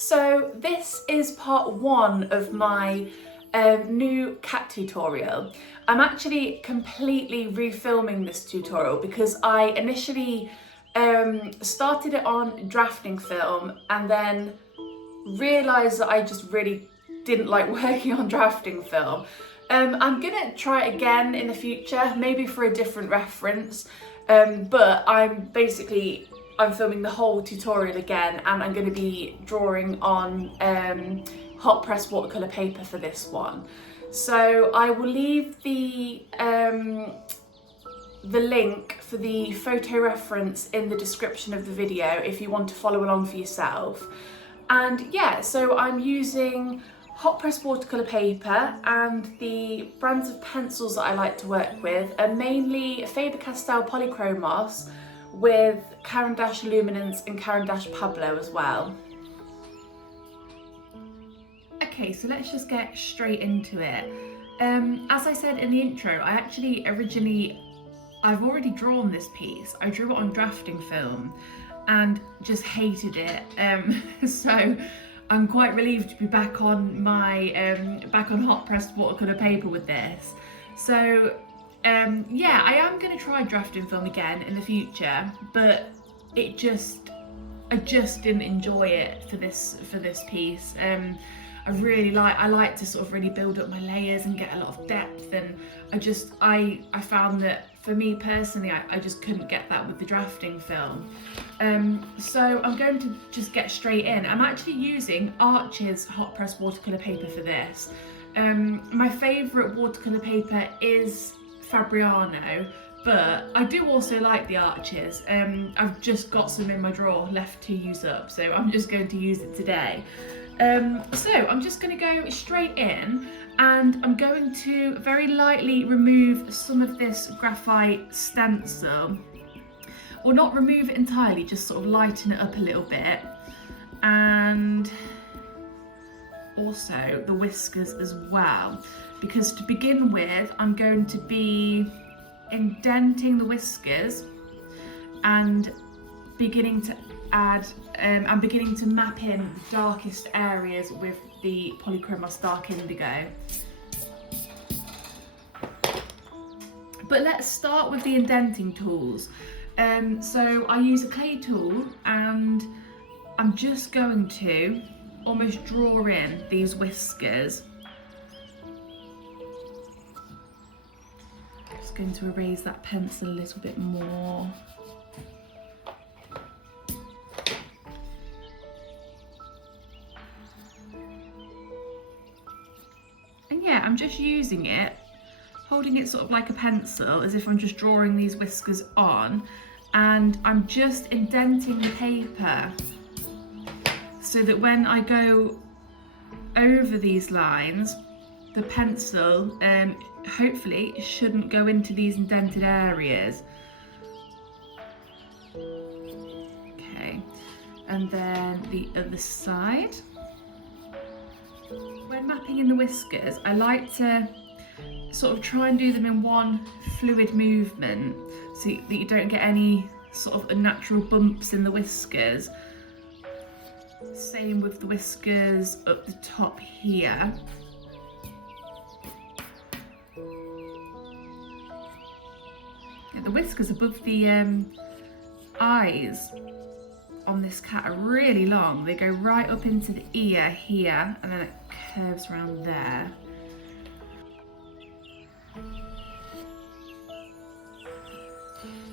So this is part one of my new cat tutorial. I'm actually completely refilming this tutorial because I initially started it on drafting film and then realised that I just really didn't like working on drafting film. I'm gonna try it again in the future, maybe for a different reference, but I'm filming the whole tutorial again, and I'm going to be drawing on hot press watercolour paper for this one. So I will leave the link for the photo reference in the description of the video if you want to follow along for yourself. And yeah, so I'm using hot press watercolour paper, and the brands of pencils that I like to work with are mainly Faber-Castell Polychromos with Caran d'Ache Luminance and Caran d'Ache Pablo as well. Okay, so let's just get straight into it. As I said in the intro, I've already drawn this piece. I drew it on drafting film and just hated it. So I'm quite relieved to be back on my back on hot pressed watercolour paper with this. So yeah, I am going to try drafting film again in the future, but I just didn't enjoy it for this piece. I like to sort of really build up my layers and get a lot of depth, and I found that for me personally I just couldn't get that with the drafting film. So I'm going to just get straight in. I'm actually using Arch's hot press watercolour paper for this. My favourite watercolour paper is Fabriano, but I do also like the Arches. I've just got some in my drawer left to use up, so I'm just going to use it today. So I'm just going to go straight in, and I'm going to very lightly remove some of this graphite stencil, or not remove it entirely, just sort of lighten it up a little bit, and also the whiskers as well, because to begin with I'm going to be indenting the whiskers and beginning to add I'm beginning to map in the darkest areas with the Polychromos Dark Indigo. But let's start with the indenting tools. So I use a clay tool, and I'm just going to almost draw in these whiskers. Just going to erase that pencil a little bit more. And yeah, I'm just using it, holding it sort of like a pencil, as if I'm just drawing these whiskers on, and I'm just indenting the paper so that when I go over these lines, the pencil hopefully shouldn't go into these indented areas. Okay, and then the other side. When mapping in the whiskers, I like to sort of try and do them in one fluid movement so that you don't get any sort of unnatural bumps in the whiskers. Same with the whiskers up the top here. Yeah, the whiskers above the eyes on this cat are really long. They go right up into the ear here, and then it curves around there.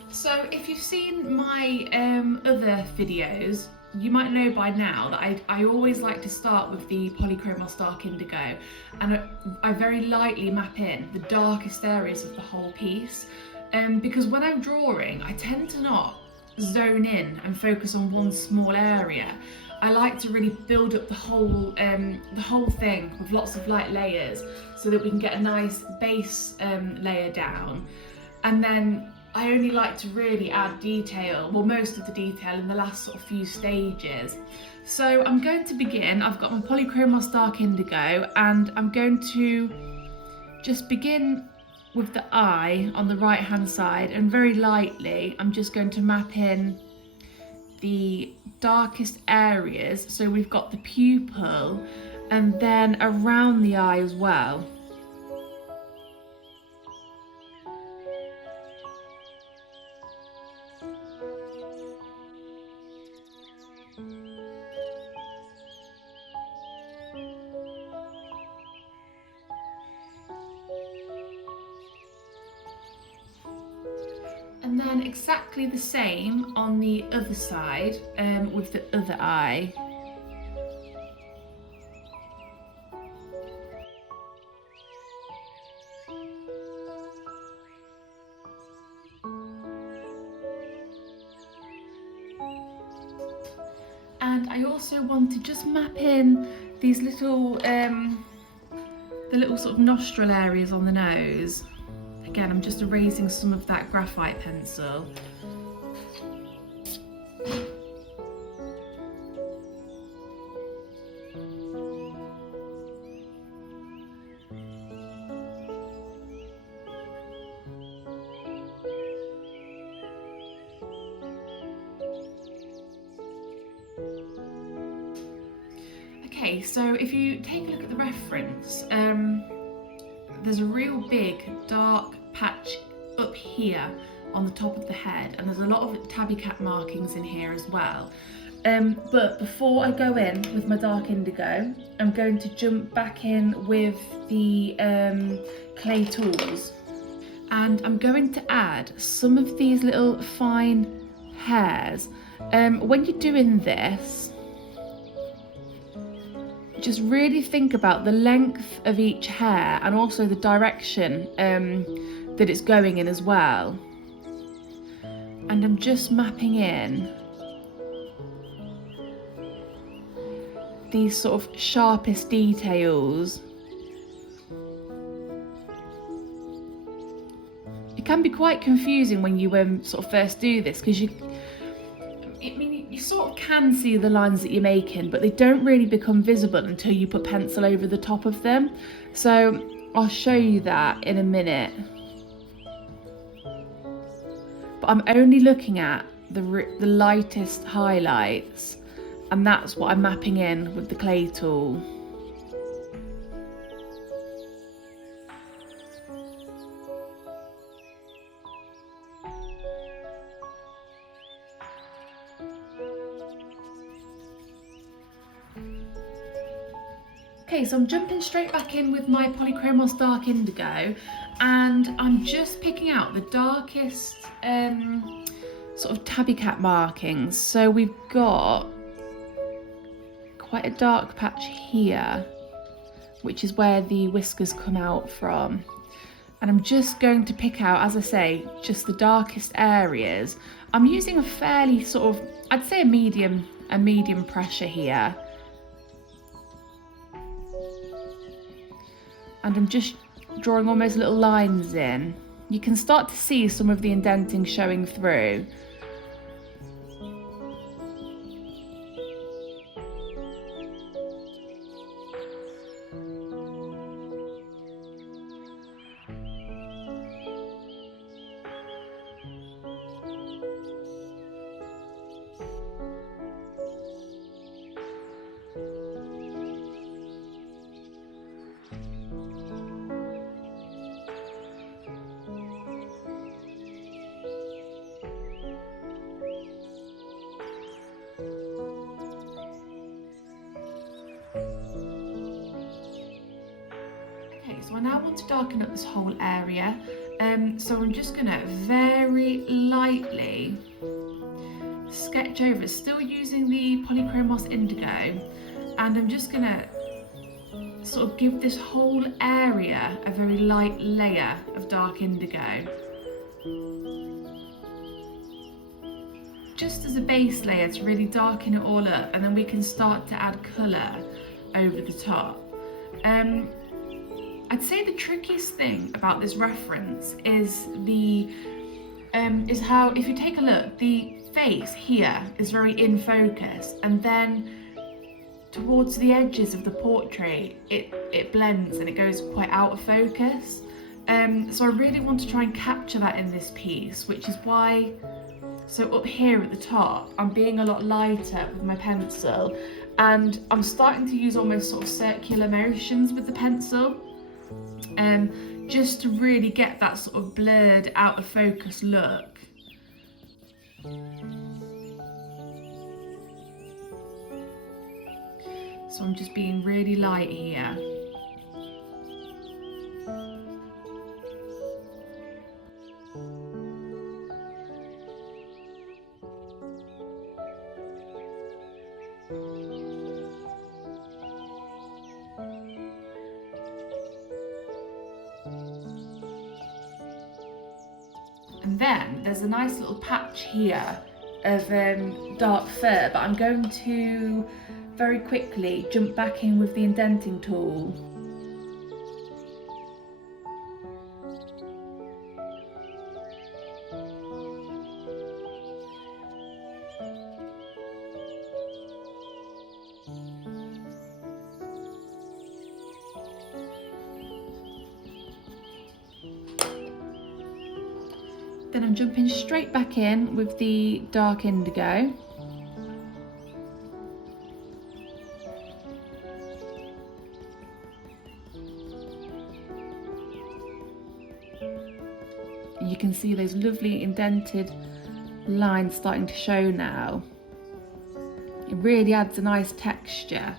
So if you've seen my other videos, you might know by now that I always like to start with the Polychromos Dark Indigo, and I very lightly map in the darkest areas of the whole piece, because when I'm drawing I tend to not zone in and focus on one small area. I like to really build up the whole thing with lots of light layers so that we can get a nice base layer down, and then I only like to really add detail, well, most of the detail, in the last sort of few stages. So I'm going to begin. I've got my Polychromos Dark Indigo, and I'm going to just begin with the eye on the right hand side, and very lightly I'm just going to map in the darkest areas. So we've got the pupil and then around the eye as well. And then exactly the same on the other side with the other eye. And I also want to just map in these little, the little sort of nostril areas on the nose. Again, I'm just erasing some of that graphite pencil. Okay, so if you take a look at the reference, there's a real big dark patch up here on the top of the head, and there's a lot of tabby cat markings in here as well. But before I go in with my dark indigo, I'm going to jump back in with the clay tools, and I'm going to add some of these little fine hairs. When you're doing this, just really think about the length of each hair and also the direction that it's going in as well. And I'm just mapping in these sort of sharpest details. It can be quite confusing when you sort of first do this, because you sort of can see the lines that you're making, but they don't really become visible until you put pencil over the top of them. So I'll show you that in a minute. But I'm only looking at the lightest highlights, and that's what I'm mapping in with the clay tool. Okay, so I'm jumping straight back in with my Polychromos Dark Indigo, and I'm just picking out the darkest sort of tabby cat markings. So we've got quite a dark patch here, which is where the whiskers come out from. And I'm just going to pick out, as I say, just the darkest areas. I'm using a fairly sort of, I'd say a medium pressure here. And I'm just drawing almost little lines in. You can start to see some of the indenting showing through. So I now want to darken up this whole area, so I'm just going to very lightly sketch over, still using the Polychromos Indigo, and I'm just going to sort of give this whole area a very light layer of dark indigo, just as a base layer to really darken it all up, and then we can start to add colour over the top. I'd say the trickiest thing about this reference is how, if you take a look, the face here is very in focus, and then towards the edges of the portrait it blends and it goes quite out of focus. So I really want to try and capture that in this piece, which is why So up here at the top, I'm being a lot lighter with my pencil, and I'm starting to use almost sort of circular motions with the pencil, just to really get that sort of blurred, out of focus look. So I'm just being really light here. And then there's a nice little patch here of dark fur, but I'm going to very quickly jump back in with the indenting tool. Then I'm jumping straight back in with the dark indigo. You can see those lovely indented lines starting to show now. It really adds a nice texture.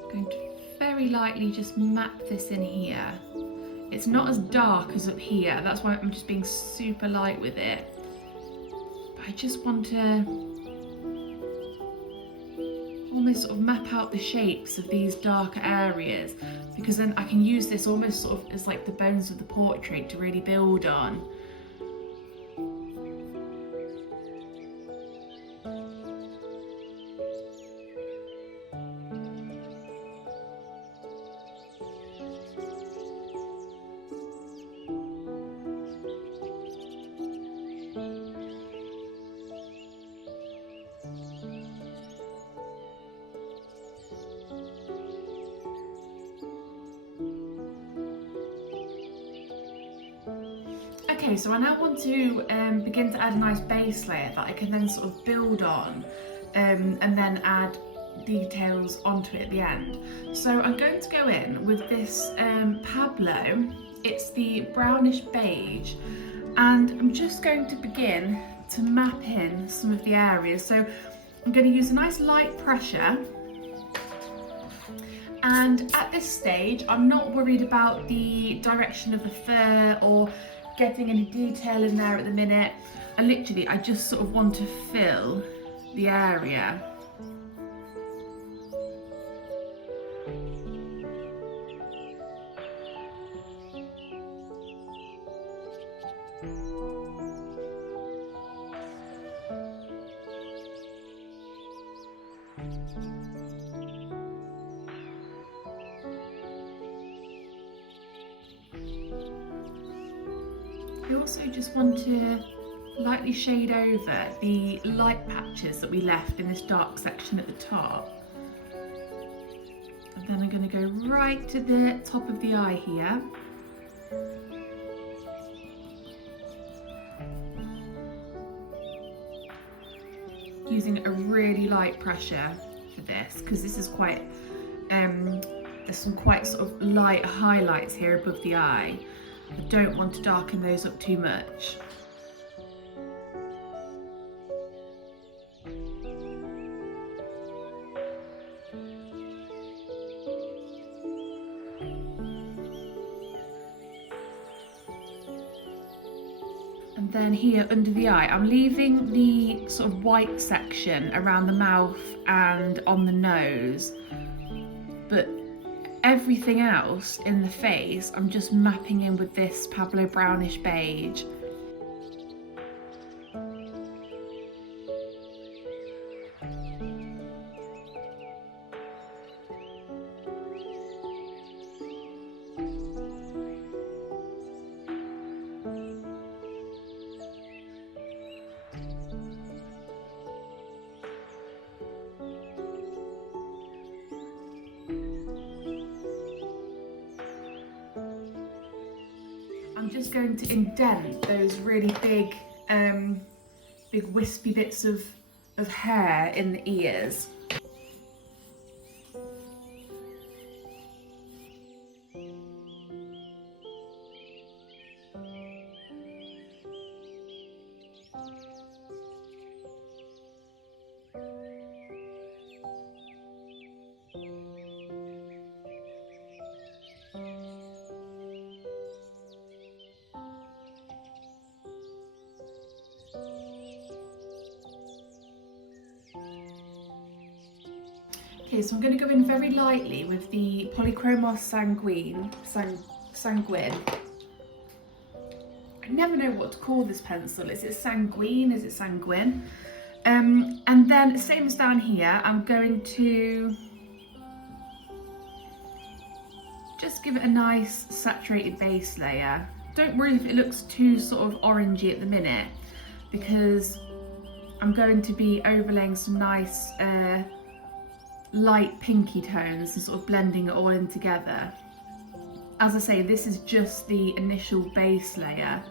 I'm going to very lightly just map this in here. It's not as dark as up here, that's why I'm just being super light with it. But I just want to almost sort of map out the shapes of these darker areas, because then I can use this almost sort of as like the bones of the portrait to really build on. Okay, so I now want to begin to add a nice base layer that I can then sort of build on, and then add details onto it at the end. So I'm going to go in with this Pablo. It's the brownish beige, and I'm just going to begin to map in some of the areas. So I'm going to use a nice light pressure. And at this stage, I'm not worried about the direction of the fur or getting any detail in there at the minute. I just sort of want to fill the area. You also just want to lightly shade over the light patches that we left in this dark section at the top. And then I'm going to go right to the top of the eye here. Using a really light pressure for this, because this is quite, there's some quite sort of light highlights here above the eye. I don't want to darken those up too much. And then here under the eye, I'm leaving the sort of white section around the mouth and on the nose, but everything else in the face, I'm just mapping in with this Pablo brownish beige. just going to indent those really big, big wispy bits of hair in the ears. Okay, so I'm going to go in very lightly with the Polychromos Sanguine. I never know what to call this pencil. Is it sanguine? Is it sanguine? And then, same as down here, I'm going to just give it a nice saturated base layer. Don't worry if it looks too sort of orangey at the minute, because I'm going to be overlaying some nice light pinky tones and sort of blending it all in together. As I say, this is just the initial base layer.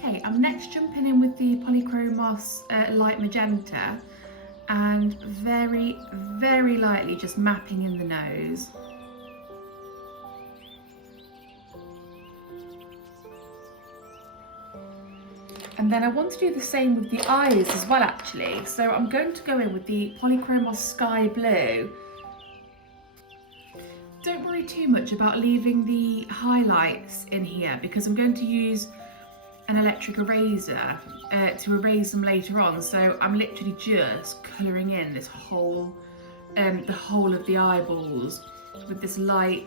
Okay, I'm next jumping in with the Polychromos light magenta and very, very lightly just mapping in the nose. And then I want to do the same with the eyes as well, actually. So I'm going to go in with the Polychromos Sky Blue. Don't worry too much about leaving the highlights in here, because I'm going to use an electric eraser to erase them later on. So I'm literally just colouring in this whole, the whole of the eyeballs with this light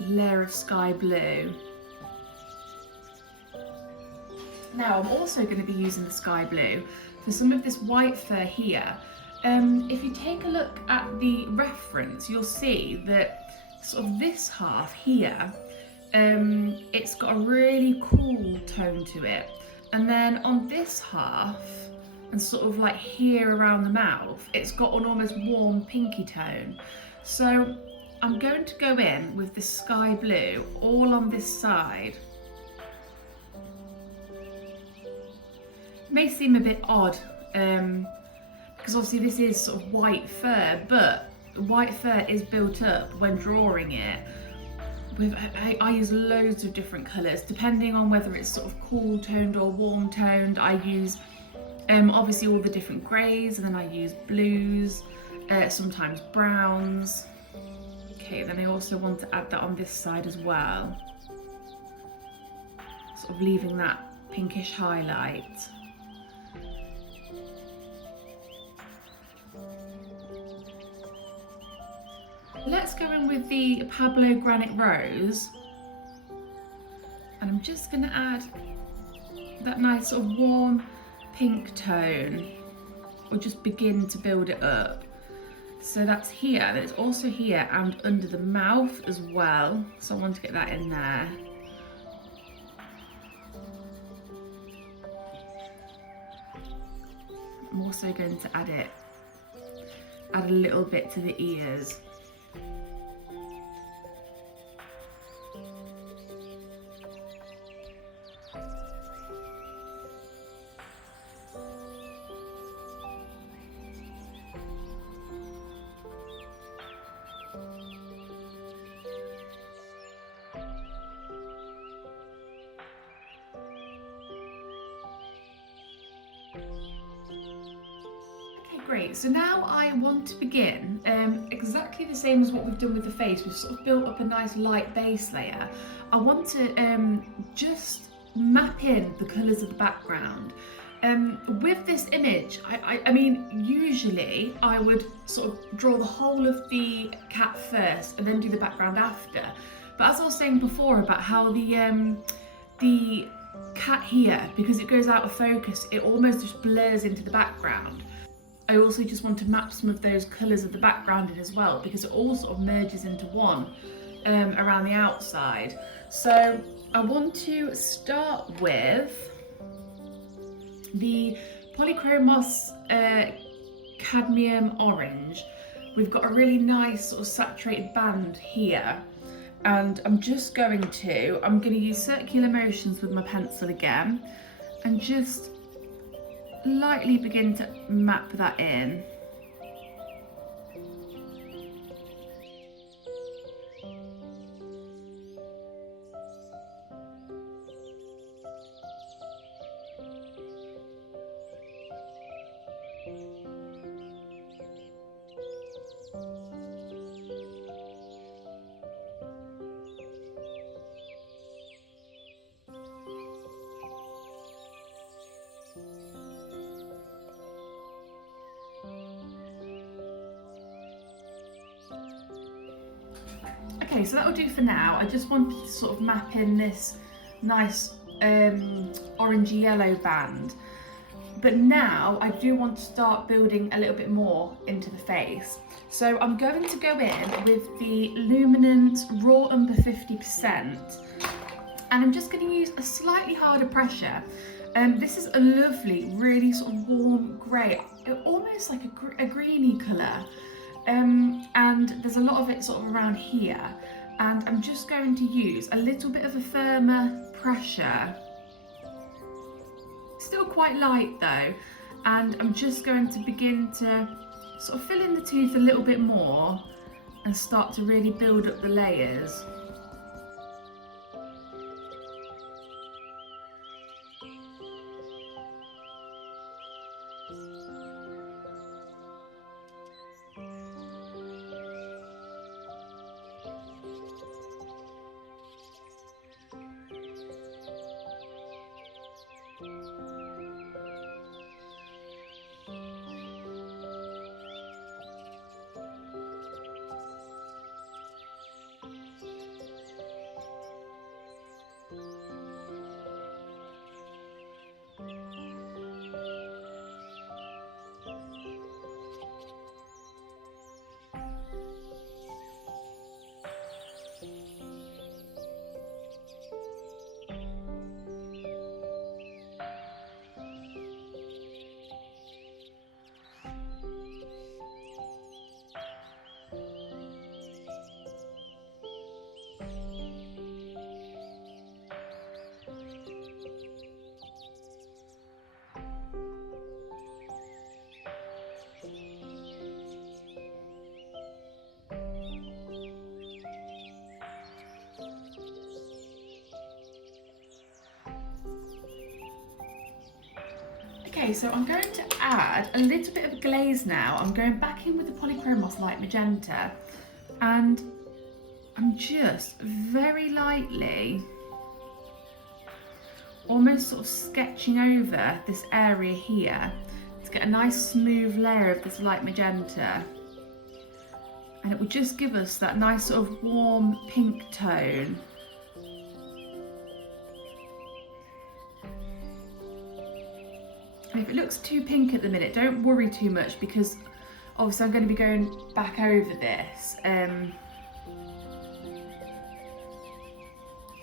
layer of sky blue. Now I'm also going to be using the sky blue for some of this white fur here. If you take a look at the reference, you'll see that sort of this half here, it's got a really cool tone to it, and then on this half and sort of like here around the mouth, it's got an almost warm pinky tone. So I'm going to go in with the sky blue all on this side. It may seem a bit odd because obviously this is sort of white fur, but white fur is built up when drawing it. I use loads of different colours depending on whether it's sort of cool toned or warm toned. I use obviously all the different greys, and then I use blues, sometimes browns. Okay, then I also want to add that on this side as well, sort of leaving that pinkish highlight. Let's go in with the Pablo Granite Rose, and I'm just going to add that nice sort of warm pink tone, or just begin to build it up. So that's here, and it's also here and under the mouth as well, so I want to get that in there. I'm also going to add a little bit to the ears. Great, so now I want to begin exactly the same as what we've done with the face. We've sort of built up a nice light base layer. I want to just map in the colours of the background. With this image, I mean, usually I would sort of draw the whole of the cat first and then do the background after. But as I was saying before about how the cat here, because it goes out of focus, it almost just blurs into the background. I also just want to map some of those colours of the background in as well, because it all sort of merges into one around the outside. So I want to start with the Polychromos cadmium orange. We've got a really nice sort of saturated band here, and I'm going to use circular motions with my pencil again and just lightly begin to map that in. Okay, so that will do for now. I just wanted to sort of map in this nice orangey yellow band. But now I do want to start building a little bit more into the face. So I'm going to go in with the Luminant Raw Umber 50%, and I'm just going to use a slightly harder pressure. This is a lovely, really sort of warm grey, almost like a greeny colour. And there's a lot of it sort of around here, and I'm just going to use a little bit of a firmer pressure, still quite light though, and I'm just going to begin to sort of fill in the tooth a little bit more and start to really build up the layers. Okay, so I'm going to add a little bit of glaze now. I'm going back in with the Polychromos Light Magenta, and I'm just very lightly, almost sort of sketching over this area here to get a nice smooth layer of this light magenta. And it will just give us that nice sort of warm pink tone. And if it looks too pink at the minute, don't worry too much, because obviously I'm going to be going back over this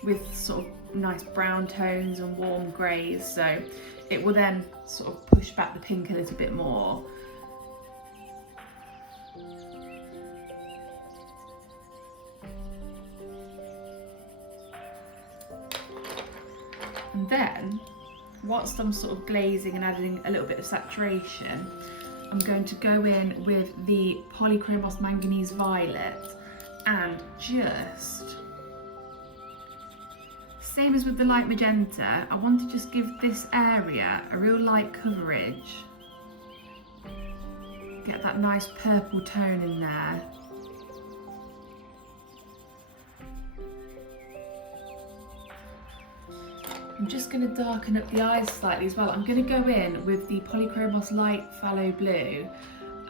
with sort of nice brown tones and warm greys, so it will then sort of push back the pink a little bit more. And then, whilst I'm sort of glazing and adding a little bit of saturation, I'm going to go in with the Polychromos Manganese Violet and just, same as with the light magenta, I want to just give this area a real light coverage. Get that nice purple tone in there. I'm just going to darken up the eyes slightly as well. I'm going to go in with the Polychromos Light Phthalo Blue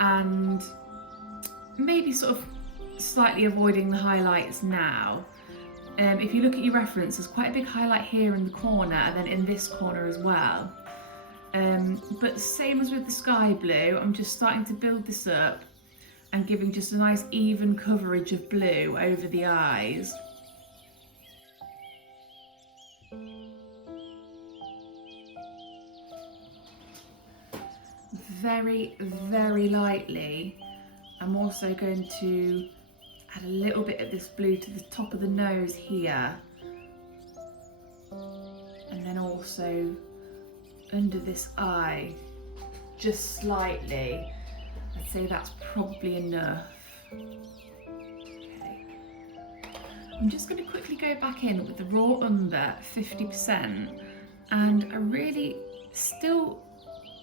and maybe sort of slightly avoiding the highlights now. If you look at your reference, there's quite a big highlight here in the corner and then in this corner as well. But same as with the sky blue, I'm just starting to build this up and giving just a nice even coverage of blue over the eyes. Very, very lightly, I'm also going to add a little bit of this blue to the top of the nose here, and then also under this eye, just slightly. I'd say that's probably enough. Okay. I'm just going to quickly go back in with the raw umber 50%, and I really still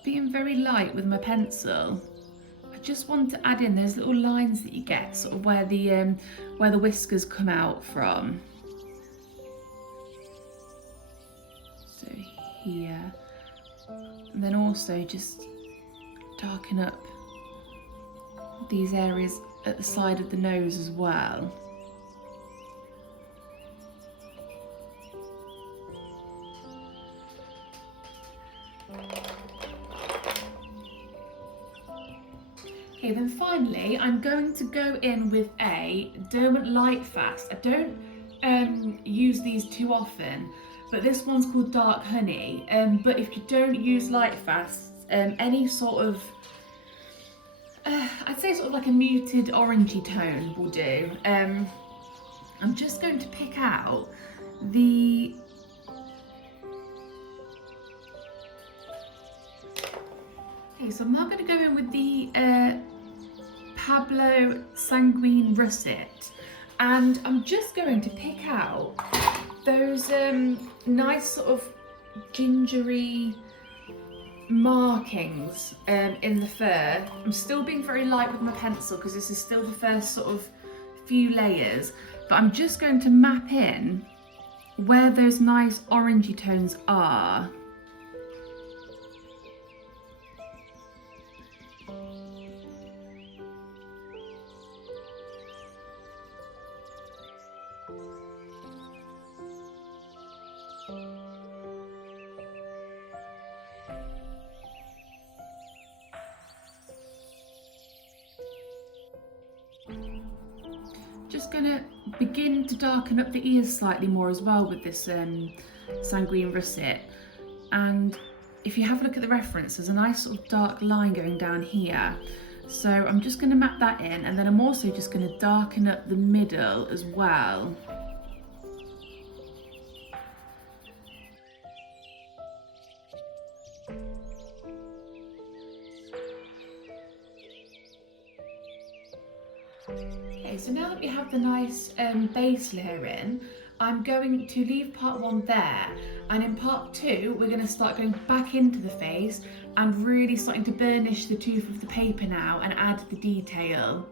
being very light with my pencil. I just want to add in those little lines that you get, sort of where the whiskers come out from. So here, and then also just darken up these areas at the side of the nose as well. Okay, then finally I'm going to go in with a Derwent Lightfast. I don't use these too often, but this one's called Dark Honey. But if you don't use Lightfast, any sort of, I'd say sort of like a muted orangey tone will do. I'm just going to pick out the so I'm now going to go in with the Pablo Sanguine Russet, and I'm just going to pick out those nice sort of gingery markings in the fur. I'm still being very light with my pencil because this is still the first sort of few layers, but I'm just going to map in where those nice orangey tones are. Just gonna begin to darken up the ears slightly more as well with this Sanguine Russet. And if you have a look at the reference, there's a nice sort of dark line going down here. So I'm just gonna map that in, and then I'm also just gonna darken up the middle as well. Okay, so now that we have the nice base layer in, I'm going to leave part one there, and in part two we're going to start going back into the face and really starting to burnish the tooth of the paper now and add the detail.